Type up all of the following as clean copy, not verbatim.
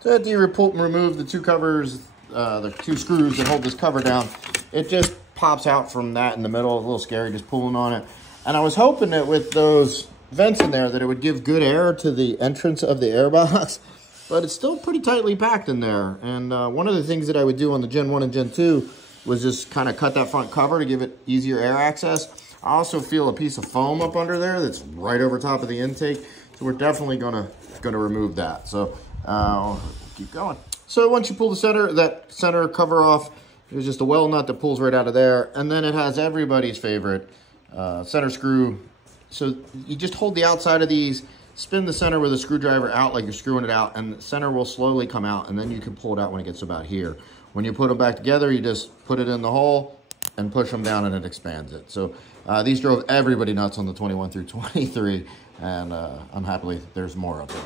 So after you remove the two covers, the two screws that hold this cover down, it just pops out from that in the middle. A little scary just pulling on it. And I was hoping that with those vents in there that it would give good air to the entrance of the airbox, but it's still pretty tightly packed in there. And one of the things that I would do on the Gen 1 and Gen 2 was just kind of cut that front cover to give it easier air access. I also feel a piece of foam up under there that's right over top of the intake. So we're definitely gonna remove that. So I'll keep going. So once you pull that center cover off, there's just a well nut that pulls right out of there. And then it has everybody's favorite center screw. So you just hold the outside of these, spin the center with a screwdriver out like you're screwing it out, and the center will slowly come out, and then you can pull it out when it gets about here. When you put them back together, you just put it in the hole and push them down and it expands it. So these drove everybody nuts on the 21 through 23, and I'm happily there's more of them.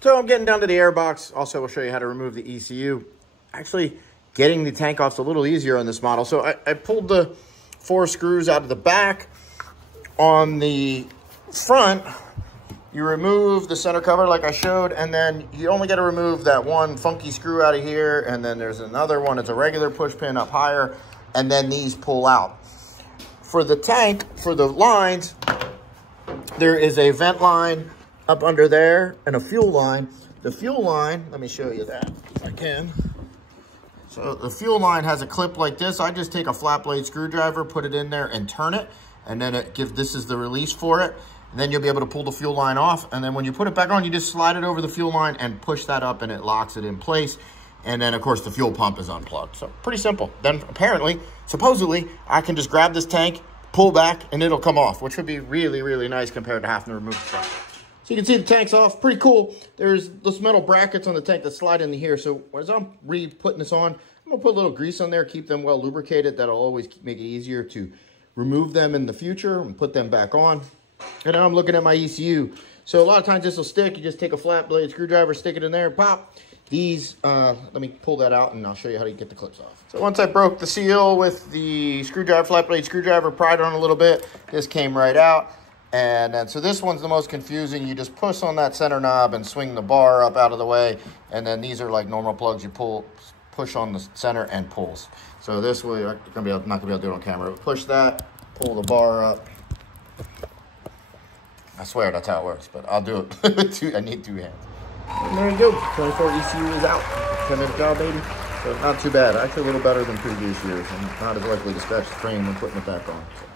So I'm getting down to the airbox. Also, we'll show you how to remove the ECU. Actually, getting the tank off is a little easier on this model. So I pulled the 4 screws out of the back. On the front, you remove the center cover like I showed, and then you only got to remove that one funky screw out of here, and then there's another one. It's a regular push pin up higher, and then these pull out. For the tank, for the lines, there is a vent line up under there and a fuel line. The fuel line, let me show you that if I can. So the fuel line has a clip like this. I just take a flat blade screwdriver, put it in there and turn it, and then this is the release for it. And then you'll be able to pull the fuel line off. And then when you put it back on, you just slide it over the fuel line and push that up, and it locks it in place. And then, of course, the fuel pump is unplugged. So pretty simple. Then apparently, supposedly, I can just grab this tank, pull back, and it'll come off, which would be really, really nice compared to having to remove the front. So you can see the tank's off. Pretty cool. There's those metal brackets on the tank that slide into here. So as I'm putting this on, I'm going to put a little grease on there, keep them well lubricated. That'll always make it easier to remove them in the future and put them back on. And now I'm looking at my ECU. So a lot of times this will stick. You just take a flat blade screwdriver, stick it in there, and pop. These, let me pull that out and I'll show you how to get the clips off. So once I broke the seal with the screwdriver, flat blade screwdriver, pried on a little bit, this came right out. And then, so this one's the most confusing. You just push on that center knob and swing the bar up out of the way. And then these are like normal plugs. You push on the center and pulls. So this way, I'm not gonna be able to do it on camera. Push that, pull the bar up. I swear that's how it works, but I'll do it. I need 2 hands. And there you go. 24 ECU is out. 10-minute job, baby. So not too bad. Actually, a little better than previous years. I'm not as likely to scratch the frame when putting it back on. So.